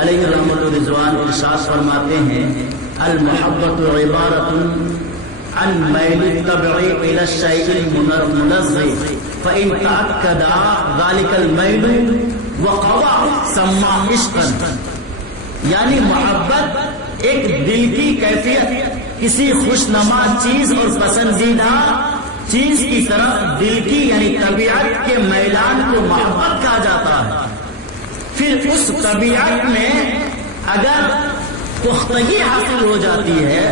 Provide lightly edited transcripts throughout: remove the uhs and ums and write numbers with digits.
علیہ رحمۃ الرضوان ارشاد فرماتے ہیں المحبت عبارت عن میل الطبع الى الشیء المنزه فإن تأکد ذلك المیل وقوى سمى عشقا، یعنی محبت ایک دل کی کیفیت، کسی خوشنما چیز اور پسندیدہ چیز کی طرف دل کی یعنی طبیعت کے میلان کو محبت کہا جاتا ہے۔ پھر اس طبیعت میں اگر پختگی حاصل ہو جاتی ہے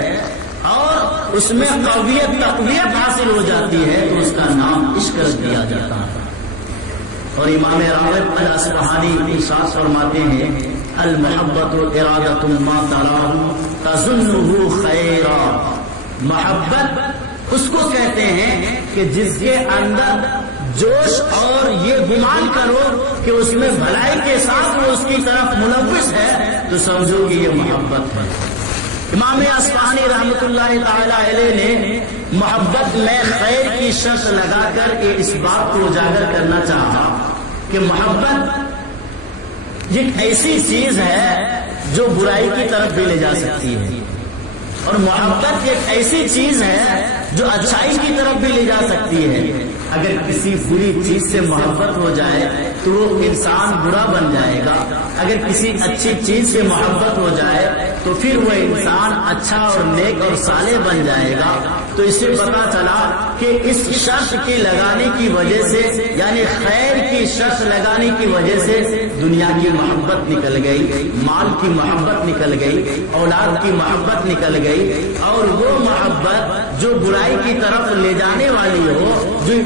اور اس میں تقویت حاصل ہو جاتی ہے تو اس کا نام عشق رکھ دیا جاتا ہے۔ اور امام راغب الاصفہانی ارشاد فرماتے ہیں المحبت ارادۃ ما تراہ تظنہ خیرا، محبت اس کو کہتے ہیں کہ جس کے اندر جوش اور یہ گمان کرو کہ اس میں بھلائی کے ساتھ وہ اس کی طرف ملوث ہے تو سمجھو کہ یہ محبت ہے۔ امام اصفہانی رحمۃ اللہ تعالی علیہ نے محبت میں خیر کی شرط لگا کر اس بات کو اجاگر کرنا چاہا کہ محبت ایک ایسی چیز ہے جو برائی کی طرف بھی لے جا سکتی ہے، اور محبت ایک ایسی چیز ہے جو اچھائی کی طرف بھی لے جا سکتی ہے۔ اگر کسی بری چیز سے محبت ہو جائے تو وہ انسان برا بن جائے گا، اگر کسی اچھی چیز سے محبت ہو جائے تو پھر وہ انسان اچھا اور نیک اور صالح بن جائے گا۔ تو اس سے پتا چلا کہ اس شرط کی لگانے کی وجہ سے یعنی خیر کی شرط لگانے کی وجہ سے دنیا کی محبت نکل گئی، مال کی محبت نکل گئی، اولاد کی محبت نکل گئی، اور وہ محبت جو برائی کی طرف لے جانے والی ہو،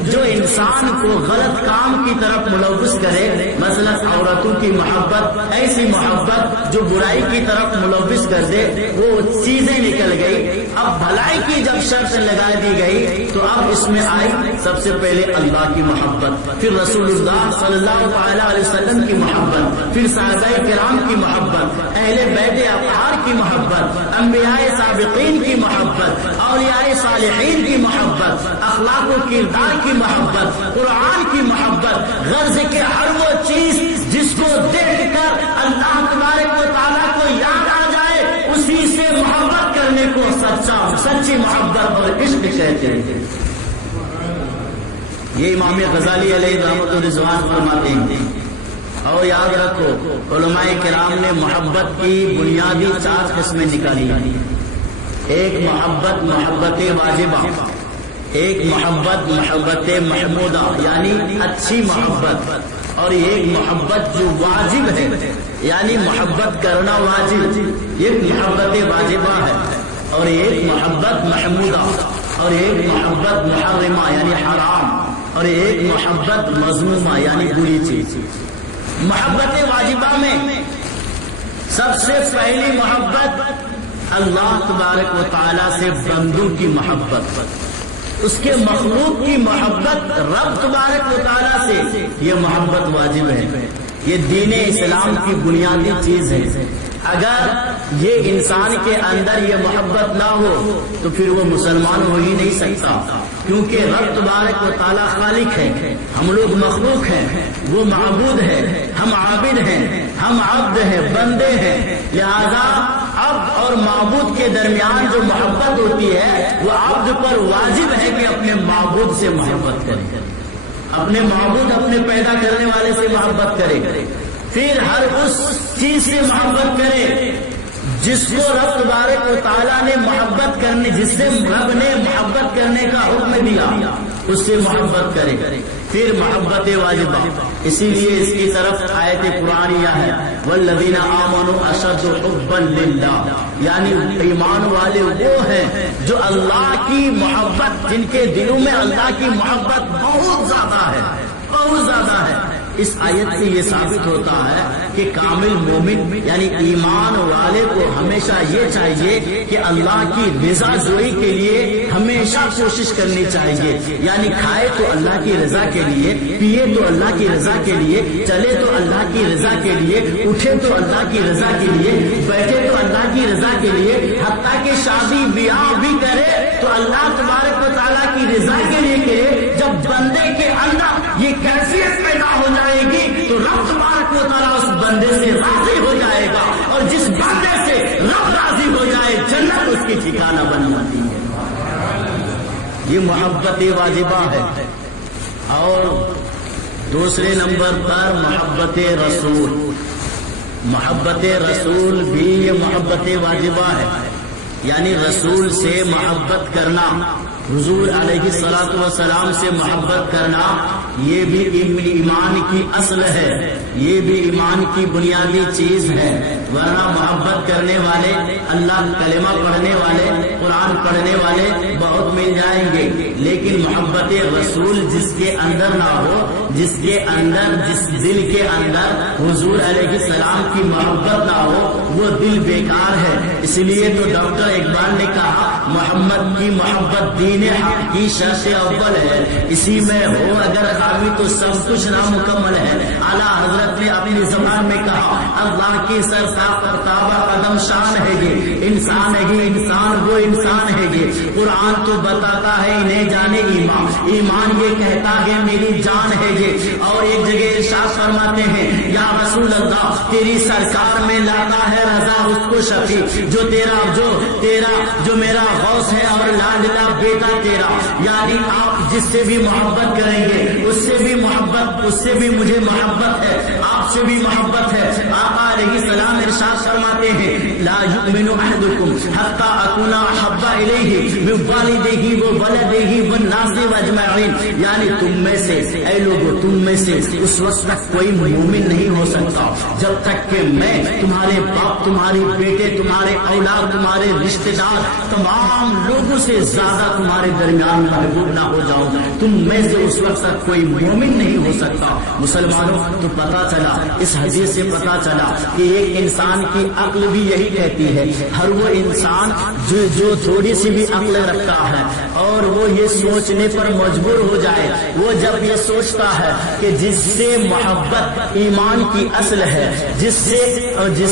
جو انسان کو غلط کام کی طرف ملوث کرے، مثلا عورتوں کی محبت، ایسی محبت جو برائی کی طرف ملوث کر دے، وہ چیزیں نکل گئی۔ اب بھلائی کی جب شرط لگا دی گئی تو اب اس میں آئی سب سے پہلے اللہ کی محبت، پھر رسول اللہ صلی اللہ تعالی علیہ وسلم کی محبت، پھر صحابہ کرام کی محبت، اہل بیت اطہار کی محبت، انبیاء سابقین کی محبت، اولیاء صالحین کی محبت، اخلاق و کردار کی محبت، قرآن کی محبت، غرض کے ہر وہ چیز جس کو دیکھ کر اللہ تبارک و تعالیٰ کو یاد آ جائے اسی سے محبت کرنے کو سچی محبت اور عشق کہتے ہیں۔ یہ امام غزالی علیہ رحمۃ الرضوان فرماتے ہیں۔ اور یاد رکھو علماء کرام نے محبت کی بنیادی 4 قسمیں نکالی، ایک محبت واجبہ، ایک محبت محمودہ یعنی اچھی محبت، اور ایک محبت جو واجب ہے یعنی محبت کرنا واجب، ایک محبت واجبہ ہے، اور ایک محبت محمودہ، اور ایک محبت محرمہ یعنی حرام، اور ایک محبت مذمومہ یعنی بری چیز۔ محبت واجبہ میں سب سے پہلی محبت اللہ تبارک و تعالیٰ سے بندوں کی محبت، اس کے مخلوق کی محبت رب تبارک و تعالیٰ سے، یہ محبت واجب ہے، یہ دین اسلام کی بنیادی چیز ہے۔ اگر یہ انسان کے اندر یہ محبت نہ ہو تو پھر وہ مسلمان ہو ہی نہیں سکتا، کیونکہ رب تبارک و تعالیٰ خالق ہے، ہم لوگ مخلوق ہیں، وہ معبود ہے، ہم عابد ہیں، ہم عبد ہیں، بندے ہیں۔ لہذا عبد اور معبود کے درمیان جو محبت ہوتی ہے وہ عبد پر واجب ہے کہ اپنے معبود سے محبت کرے، اپنے معبود اپنے پیدا کرنے والے سے محبت کرے، پھر ہر اس چیز سے محبت کرے جس کو رب تبارک و تعالیٰ نے محبت کرنے، جس سے رب نے محبت کرنے کا حکم دیا اس سے محبت کرے، پھر محبت واجبہ۔ اسی لیے اس کی طرف آیت قرآنیہ ہے والذین آمنوا اشد حبا للہ، یعنی ایمان والے وہ ہیں جو اللہ کی محبت، جن کے دلوں میں اللہ کی محبت بہت زیادہ ہے، بہت زیادہ ہے۔ اس آیت سے یہ ثابت ہوتا ہے کہ کامل مومن یعنی ایمان والے کو ہمیشہ یہ چاہیے کہ اللہ کی رضا جوئی کے لیے ہمیشہ کوشش کرنی چاہیے، یعنی کھائے تو اللہ کی رضا کے لیے، پیے تو اللہ کی رضا کے لیے، چلے تو اللہ کی رضا کے لیے، اٹھے تو اللہ کی رضا کے لیے، بیٹھے تو اللہ کی رضا کے لیے، حتیٰ کہ شادی بیاہ بھی کرے تو اللہ تبارک و تعالیٰ کی رضا کے لیے کرے۔ جب بندے کے اندر یہ کیفیت پیدا ہو جائے گی تو رب تبارک و تعالیٰ اس بندے سے راضی ہو جائے گا، یہ محبت واجبہ ہے. اور دوسرے نمبر پر محبت رسول. محبت رسول بھی یہ محبت واجبہ ہے، یعنی رسول سے محبت کرنا، حضور علیہ الصلوۃ والسلام سے محبت کرنا، یہ بھی ایمان کی اصل ہے، یہ بھی ایمان کی بنیادی چیز ہے. ورنہ محبت کرنے والے، اللہ کلمہ پڑھنے والے، قرآن پڑھنے والے بہت مل جائیں گے، لیکن محبت رسول جس کے اندر نہ ہو، جس کے اندر، جس دل کے اندر حضور علیہ السلام کی محبت نہ ہو، وہ دل بیکار ہے. اس لیے تو ڈاکٹر اقبال نے کہا محمد کی محبت دین حق کی شرط اول ہے، اسی میں ہو اگر خامی تو سب کچھ نامکمل ہے. اعلیٰ حضرت نے اپنی زبان میں کہا اللہ کی سرسا پرتابہ قدم شان ہے یہ انسان ہے، یہ انسان وہ انسان ہے یہ. قرآن تو بتاتا ہے انہیں جانے ایمان، ایمان یہ کہتا ہے میری جان ہے یہ. اور ایک جگہ ارشاد فرماتے ہیں یا رسول اللہ تیری سرکار میں لاتا ہے رضا اس کو شفیع، جو تیرا جو میرا غوث ہے اور لاڈلا بیٹا تیرا. یعنی آپ جس سے بھی محبت کریں گے اس سے بھی محبت، اس سے بھی مجھے محبت ہے، آپ سے بھی محبت ہے. آقا علیہ السلام ارشاد فرماتے ہیں لا یؤمن احدکم حتی اکون احب الیہ من والدیہ وولدیہ والناس اجمعین. یعنی تم میں سے، اے لوگوں تم میں سے اس وقت تک کوئی مومن نہیں ہو سکتا جب تک کہ میں تمہارے باپ، تمہارے بیٹے، تمہارے اولاد، تمہارے رشتہ دار، تمام لوگوں سے زیادہ تمہارے درمیان محبوب نہ ہو جاؤں. تم میں سے اس وقت تک کوئی مومن نہیں ہو سکتا. مسلمانوں تو پتا چلا، اس حدیث سے پتا چلا کہ ایک انسان کی عقل بھی یہی کہتی ہے. ہر وہ انسان جو تھوڑی سی بھی عقل رکھتا ہے اور وہ یہ سوچنے پر مجبور ہو جائے، وہ جب یہ سوچتا ہے کہ جس سے محبت ایمان کی اصل ہے، جس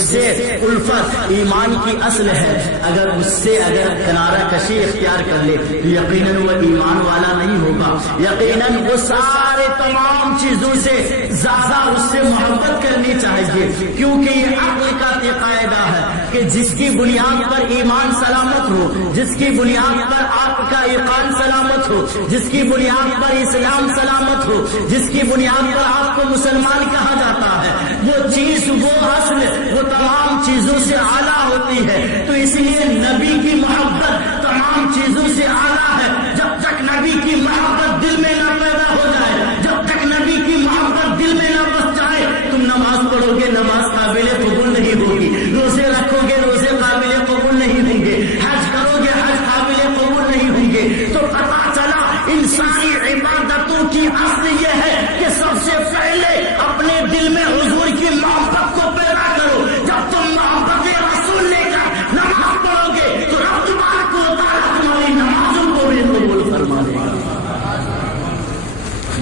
سے الفت ایمان کی اصل ہے، اگر اس سے کنارہ کشی اختیار کر لے تو یقیناً وہ ایمان والا نہیں ہوگا. یقیناً وہ سارے تمام چیزوں سے زیادہ اس سے محبت کرنی چاہیے، کیونکہ یہ عقل کا قاعدہ ہے کہ جس کی بنیاد پر ایمان سلامت ہو، جس کی بنیاد پر آپ کا ایمان سلامت ہو، جس کی بنیاد پر اسلام سلامت ہو، جس کی بنیاد پر آپ کو مسلمان کہا جاتا ہے، وہ چیز، وہ اصل، وہ تمام چیزوں سے اعلیٰ ہوتی ہے. تو اس لیے نبی کی محبت تمام چیزوں سے اعلیٰ ہے. جب تک نبی کی محبت دل میں نہ پیدا ہو جائے، جب تک نبی کی محبت دل میں نہ بس جائے، تم نماز پڑھو گے نماز قابل قبول نہیں ہوگی، روزے رکھو گے روزے قابل قبول نہیں ہوں گے، حج کرو گے حج قابل قبول نہیں ہوں گے. تو پتا چلا انسانی عبادتوں کی اصل یہ ہے کہ سب سے پہلے اپنے دل میں حضور کی محبت کو پیدا کرو. جب تم محبت رسول لے کر نماز پڑھو گے تو رب تبارک و تعالیٰ تمہاری نمازوں کو بھی قبول فرما دے گا.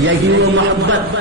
یہی وہ محبت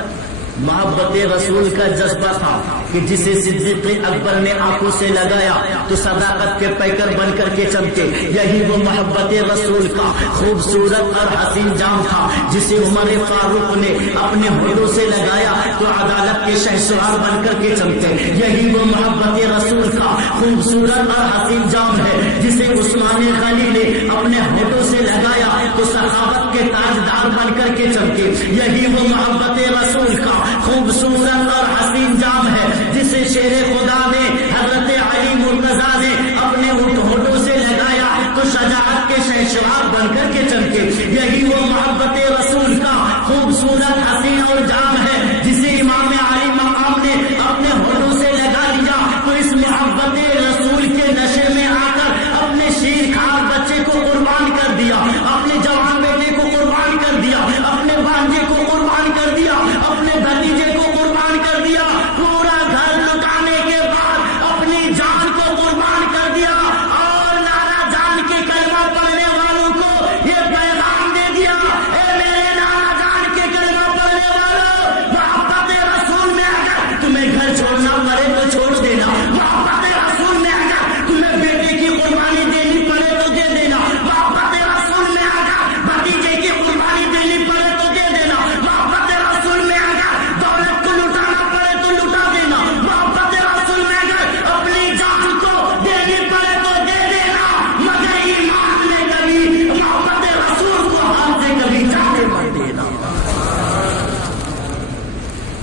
رسول کا جذبہ تھا کہ جسے صدیق اکبر نے آنکھوں سے لگایا تو صداقت کے پیکر بن کر کے چمکے. یہی وہ محبت رسول کا خوبصورت اور حسین جام تھا جسے عمر فاروق نے اپنے ہونٹوں سے لگایا تو عدالت کے شہسوار بن کر کے چمکے. یہی وہ محبت رسول کا خوبصورت اور حسین جام ہے جسے عثمان غنی نے اپنے ہونٹوں سے لگایا تو سخاوت کے تاجدار بن کر کے چمکے. یہی وہ محبت رسول کا خوبصورت اور حسین جام ہے جسے شیر خدا نے حضرت علی مرتضیٰ نے اپنے ہونٹوں سے لگایا تو شجاعت کے شہسوار بن کر کے چمکے. یہی وہ محبت رسول کا خوبصورت حسین اور جام ہے جسے امام علی مقام نے اپنے ہونٹوں سے لگا لیا تو اس محبت رسول کے نشے میں آ کر اپنے شیر کھار بچے کو قربان کر دیا، اپنے جوان بیٹے کو قربان کر دیا، اپنے بانجے کو قربان کر دیا، اپنے بھتیجے کو قربان کر دیا. پورا گھر لٹانے کے بعد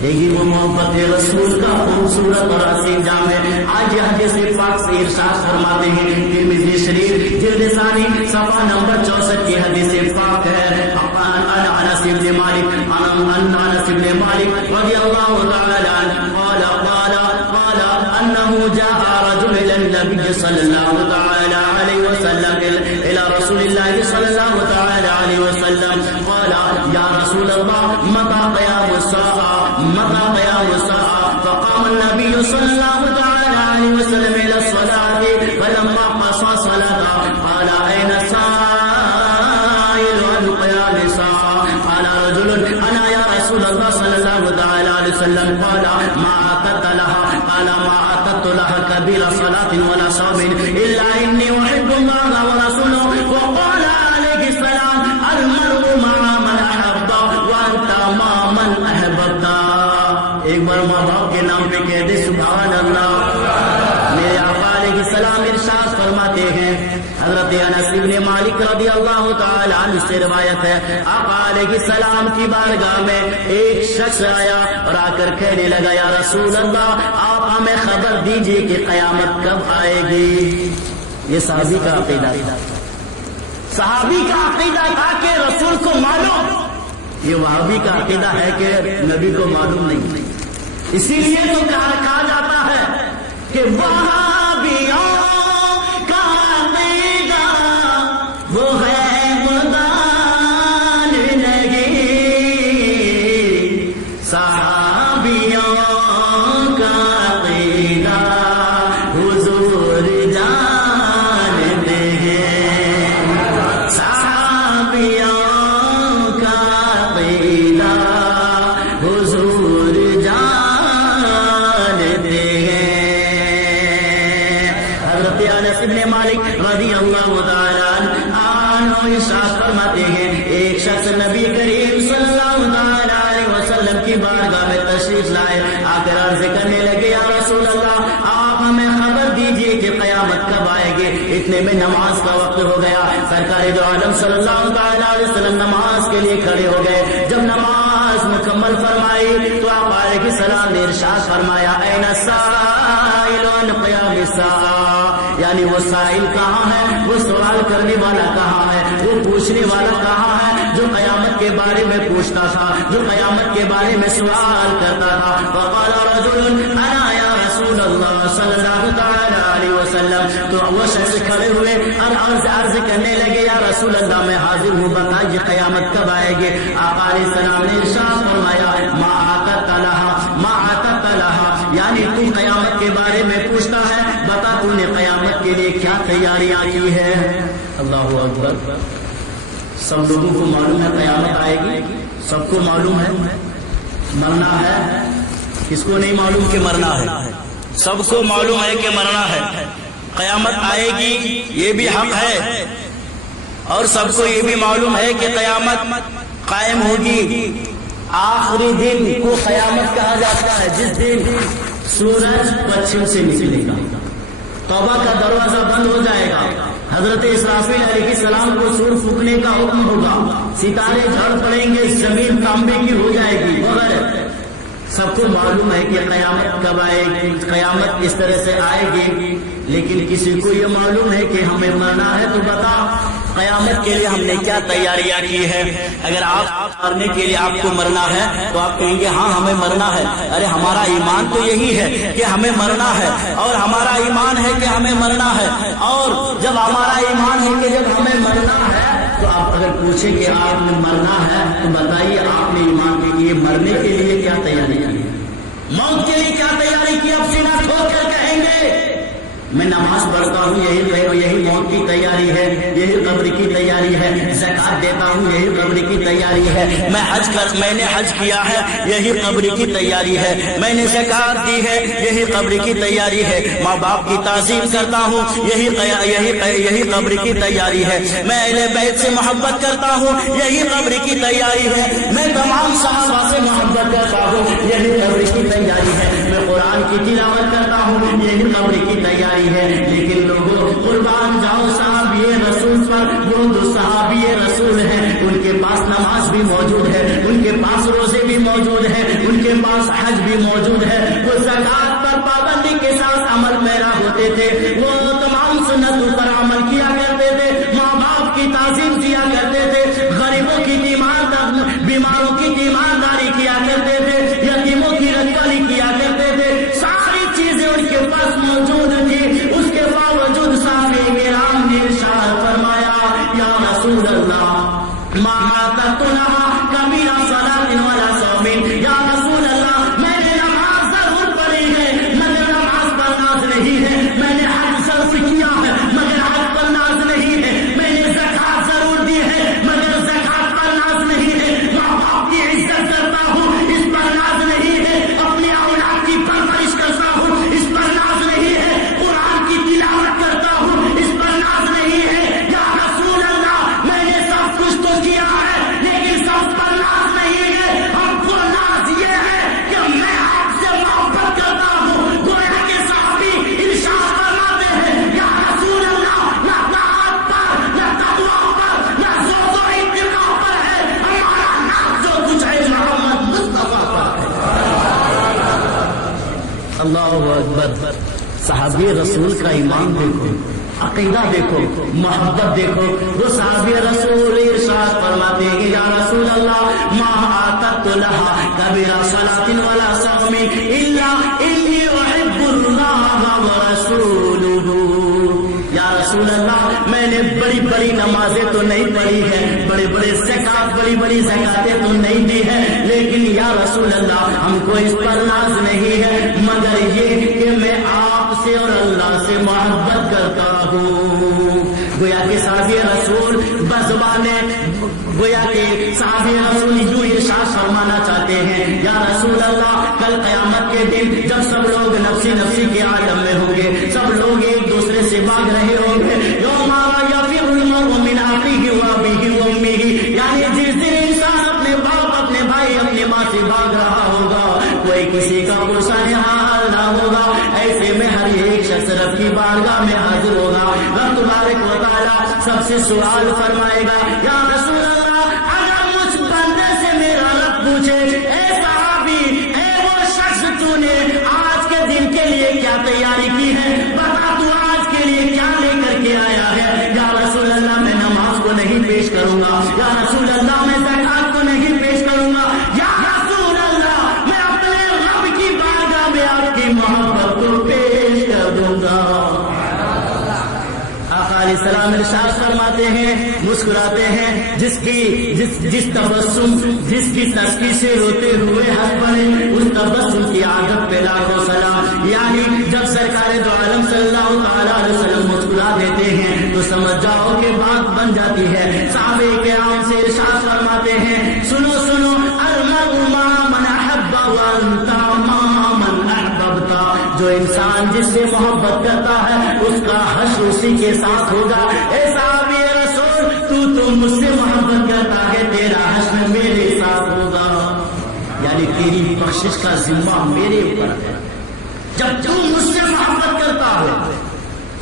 یہی وہ محبت رسول کا خوبصورت اور عظیم جام ہے. آج حدیث پاک سے ارشاد فرماتے ہیں ترمذی شریف جلد ثانی صفحہ نمبر 64 کی حدیث پاک ہے. انس بن مالک رضی اللہ تعالی عنہ قال انه جاء رجل الى النبي صلى الله تعالى عليه وسلم الى رسول الله صلى الله تعالى عليه وسلم قال يا رسول الله متى قيام الساعه متى قيام الساعه فقام النبي صلى الله تعالى عليه وسلم الى الصلاه فلما قصى صلاته قال اين السائل عن قيام الساعه قال رجل انا يا رسول الله صلى الله تعالى عليه وسلم قال ما اعتدت لها قال ما اعتدت لها كبير صلاه ولا صوم الا اني احب الله ورسوله وقال عليه السلام المرء مع من احب وانت مع من احببت. ایک بار ماں باپ کے نام پہ کہہ دے سبحان اللہ. میرے آقا علیہ السلام ارشاد فرماتے ہیں حضرت انس بن مالک رضی اللہ تعالی عنہ سے روایت ہے آقا علیہ السلام کی بارگاہ میں ایک شخص آیا اور آ کر کہنے لگا یا رسول اللہ آپ ہمیں خبر دیجئے کہ قیامت کب آئے گی. یہ صحابی کا عقیدہ تھا. صحابی کا عقیدہ تھا کہ رسول کو معلوم. یہ وہابی کا عقیدہ ہے کہ نبی کو معلوم نہیں. اسی لیے تو کہا جاتا ہے کہ وہابیوں کا عقیدہ وہ ہے مدان نہیں. صحابیوں کا عقیدہ حضور جانتے ہیں. صحابیوں کا عقیدہ حضور جانتے ہیں. حضرت انس بن مالک رضی اللہ تعالی عنہ ارشاد فرماتے ہیں ایک شخص نبی کریم صلی اللہ تعالی علیہ وسلم کی بارگاہ میں تشریف لائے. آ کر عرض کرنے لگے یا رسول اللہ آپ ہمیں خبر دیجئے کہ قیامت کب آئے گی. اتنے میں نماز کا وقت ہو گیا. سرکار دو عالم صلی اللہ تعالی علیہ وسلم نماز کے لیے کھڑے ہو گئے. جب نماز مکمل فرمائی تو آپ علیہ السلام نے ارشاد فرمایا این السائل عن قیام الساعہ، یعنی وہ سائل کہاں ہے، وہ سوال کرنے والا کہاں ہے، وہ پوچھنے والا کہاں ہے جو قیامت کے بارے میں پوچھتا تھا، جو قیامت کے بارے میں سوال کرتا تھا. فقال رجل انا یا رسول اللہ صلی اللہ تعالی علیہ وسلم. تو وہ شخص کھڑے ہوئے اور عرض کرنے لگے یا رسول اللہ میں حاضر ہوں، بتائیے قیامت کب آئے گی. آقا علیہ السلام نے ارشاد فرمایا ما عتدت لها ما عتدت لها، یعنی تو قیامت کے بارے میں پوچھتا ہے، بتا تو نے قیامت کے لیے کیا تیاریاں کی ہے. اللہ اکبر. سب لوگوں کو معلوم ہے قیامت آئے گی، سب کو معلوم ہے مرنا ہے. کس کو نہیں معلوم کہ مرنا ہے؟ سب کو معلوم ہے کہ مرنا ہے. قیامت آئے گی یہ بھی حق ہے، اور سب کو یہ بھی معلوم ہے کہ قیامت قائم ہوگی. آخری دن کو قیامت کہا جاتا ہے جس دن سورج پچھم سے نکلے گا، توبہ کا دروازہ بند ہو جائے گا، حضرت اسرافیل علیہ السلام کو سور پھونکنے کا حکم ہوگا، ستارے جھڑ پڑیں گے، زمین تانبے کی ہو جائے گی وغیرہ. سب کو معلوم ہے کہ قیامت کب آئے گی، قیامت اس طرح سے آئے گی. لیکن کسی کو یہ معلوم ہے کہ ہمیں مرنا ہے تو بتا قیامت کے لیے ہم نے کیا تیاریاں کی ہے. اگر آپ مرنے کے لیے آپ کو مرنا ہے تو آپ کہیں گے ہاں ہمیں مرنا ہے. ارے ہمارا ایمان تو یہی ہے کہ ہمیں مرنا ہے، اور ہمارا ایمان ہے کہ ہمیں مرنا ہے. اور جب ہمارا ایمان ہے کہ جب ہمیں مرنا ہے تو آپ اگر پوچھیں کہ آپ نے مرنا ہے تو بتائیے آپ نے ایمان کے لیے مرنے کے لیے کیا تیاری کی، موت کے لیے کیا تیاری کی. اب سینہ ٹھوک کر کہیں گے میں نماز پڑھتا ہوں یہی موت کی تیاری ہے، یہی قبر کی تیاری ہے. زکات دیتا ہوں یہی قبر کی تیاری ہے. میں نے حج کیا ہے یہی قبر کی تیاری ہے. میں نے زکات دی ہے یہی قبر کی تیاری ہے. ماں باپ کی تعظیم کرتا ہوں یہی قبر کی تیاری ہے. میں اہل بیت سے محبت کرتا ہوں یہی قبر کی تیاری ہے. میں تمام صحابہ سے محبت کرتا ہوں یہی قبر کی تیاری ہے. میں قرآن کی تلاوت کرتا ہوں یہی قبر کی تیاری ہے. لیکن لوگوں قربان جاؤ صحابی رسول پر. وہ جو صحابی رسول ہیں ان کے پاس نماز بھی موجود ہے، ان کے پاس روزے بھی موجود ہیں، ان کے پاس حج بھی موجود ہے، وہ زکات پر پابندی کے ساتھ عمل پیرا ہوتے تھے، وہ تمام سنتوں پر عمل کیا کرتے تھے، ماں باپ کی تعظیم کیا کرتے تھے، غریبوں کی بیماروں کی تیمارداری کیا کرتے تھے، یتیموں کی رکھوالی کیا کرتے تھے، ساری چیزیں ان کے پاس موجود تھی، اس کے باوجود صحابہ کرام نے ارشاد فرمایا یا رسول اللہ ما تقتنا کبیرہ صلاۃ ولا صوم، یا رسول اللہ میں نے نماز ضرور پڑھی ہے مگر نماز پر ناز نہیں ہے، میں نے حج ضرور کیا ہے مگر حج پر ناز نہیں ہے، میں نے زکات ضرور دی ہے مگر زکات پر ناز نہیں ہے، ماں باپ کی عزت کرتا ہوں اس پر ناز نہیں ہے، اپنی اولاد کی پرورش کرتا ہوں اس پر ناز نہیں ہے، قرآن کی تلاوت کرتا ہوں اس پر ناز نہیں ہے، یا رسول اللہ میں نے سب کچھ تو کیا ہے لیکن سب پر ناز نہیں ہے، ہم کو ناز یہ ہے کہ میں آپ سے محبت کرتا ہوں۔ گویا کے صحابی ارشاد فرماتے ہیں یا رسول اللہ نہ طاعت پر نہ تقویٰ پر نہ ذوق و اتقاء پر ہے، ہمارا ناز جو کچھ ہے محمد مصطفیٰ پر ہے۔ اللہ اکبر، صحابی رسول کا ایمان دیکھو، عقیدہ دیکھو، محبت دیکھو، وہ صحابی رسول ارشاد فرماتے ہیں یا رسول اللہ ما آتت لہا کبیرہ صلاۃ ولا صوم الا انی احب اللہ ورسولہ، یا رسول اللہ میں نے بڑی بڑی نمازیں تو نہیں پڑھی ہے، بڑے بڑے زکات بڑی بڑی زکاتیں تو نہیں دی ہے، لیکن یا رسول اللہ ہم کو اس پر ناز نہیں ہے مگر یہ کہ میں آپ سے اور اللہ سے محبت کرتا ہوں۔ گویا کہ صحابی رسول بزبان گویا کہ صحابی رسول یوں ارشاد فرمانا چاہتے ہیں یا رسول اللہ کل قیامت کے دن جب سب لوگ نفسی نفسی کے عالم میں ہوں گے، سب لوگ ایک دوسرے سے بھاگ رہے ہوں گے، یوم یفر المرء من اخیہ وابیہ وامہ، یعنی جس دن انسان اپنے باپ اپنے بھائی اپنی ماں سے بھاگ رہا ہوگا، کوئی کسی کا پرسان حال نہ ہوگا، ایسے میں ہر ایک شخص رب کی بارگاہ میں حاضر ہوگا، رب تبارک و تعالیٰ سب سے سوال فرمائے گا یا رسول اللہ اگر مجھ بندے سے میرا رب پوچھے اے صحابی اے وہ شخص تو نے آج کے دن کے لیے کیا تیاری کی ہے، بتا تو آج کے لیے کیا لے کر کے آیا ہے، یا رسول اللہ میں نماز کو نہیں پیش کروں گا، یا رسول اللہ میں زکات کو نہیں پیش کروں گا، یا رسول اللہ میں اپنے رب کی بارگاہ میں آپ کی محبت کو پیش کر دوں گا۔ آقا علیہ السلام ارشاد فرماتے ہیں مسکراتے ہیں جس تبسم جس کی تسکی سے روتے ہوئے ہنس پڑے اس تبسم کی عادت پہ لاکھوں سلام، یعنی جب سرکار دو عالم صلی اللہ تعالیٰ علیہ وسلم مسکرا دیتے ہیں تو سمجھ جاؤ کہ بات بن جاتی ہے۔ صحابہ کرام سے ارشاد فرماتے ہیں سنو سنو المرء مع من احب وانت مع من احببت، جو انسان جس سے محبت کرتا ہے اس کا حشر اسی کے ساتھ ہوگا۔ اے صحابی رسول تو مجھ سے محبت کرتا ہے، تیرا حشر میرے ساتھ ہوگا، یعنی تیری بخشش کا ذمہ میرے اوپر ہے جب تو مجھ سے محبت کرتا ہے۔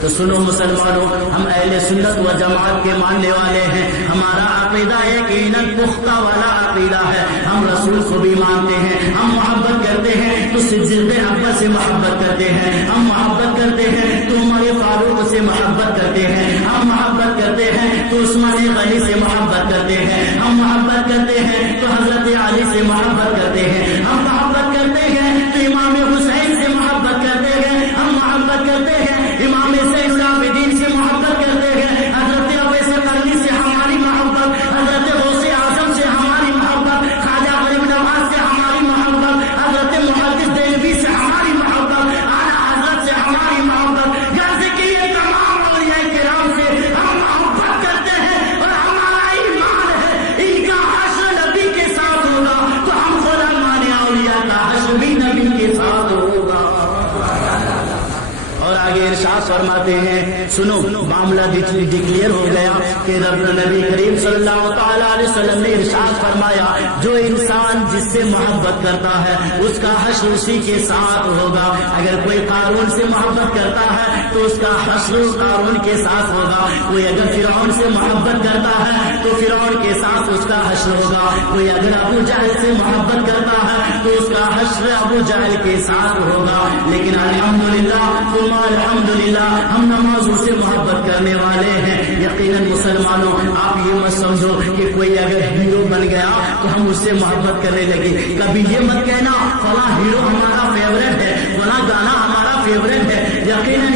تو سنو مسلمانوں، ہم اہل سنت و جماعت کے ماننے والے ہیں، ہمارا عقیدہ یقیناً پختہ والا عقیدہ ہے، ہم رسول کو بھی مانتے ہیں، ہم محبت کرتے ہیں تو صدیق اکبر سے محبت کرتے ہیں، ہم محبت کرتے ہیں تو عمر فاروق سے محبت کرتے ہیں، ہم محبت کرتے ہیں تو عثمان غنی سے محبت کرتے ہیں، ہم محبت کرتے ہیں تو حضرت علی سے محبت کرتے ہیں، ہم محبت کرتے ہیں تو امام حسین سے محبت کرتے ہیں، ہم محبت کرتے ہیں امام زین العابدین سے محبت کرتے ہیں، حضرت اویس قرنی سے ہماری محبت، حضرت غوث اعظم سے ہماری محبت، خواجہ غریب نواز سے ہماری محبت، حضرت محدث دہلوی سے ہماری محبت، اعلیٰ حضرت سے ہماری محبت، جیسے کہ یہ تمام اولیاء کرام سے ہم محبت کرتے ہیں اور ہمارا ایمان ہے ان کا حشر نبی کے ساتھ ہوگا، تو ہم خدا مان ارشاد فرماتے ہیں سنو معاملہ ڈکلیئر ہو گیا کہ رب نبی کریم صلی اللہ تعالی علیہ وسلم نے ارشاد فرمایا جو انسان جس سے محبت کرتا ہے اس کا حشر اسی کے ساتھ ہوگا. اگر کوئی قارون سے محبت کرتا ہے تو اس کا حشر قارون کے ساتھ ہوگا. کوئی اگر فرعون سے محبت کرتا ہے تو فرعون کے ساتھ اس کا حشر ہوگا. کوئی اگر ابو جہل سے محبت کرتا ہے تو اس کا حشر ابو جہل کے ساتھ ہوگا. لیکن الحمدللہ ثم الحمدللہ ہم نمازوں سے محبت کرنے والے ہیں. یقیناً مسلمانوں آپ یہ مت سمجھو کہ کوئی اگر ہیرو بن گیا تو ہم اس سے محبت کرنے لگے. کبھی یہ مت کہنا فلاں ہیرو ہمارا فیوریٹ ہے، فلاں گانا ہمارا فیوریٹ ہے. یقیناً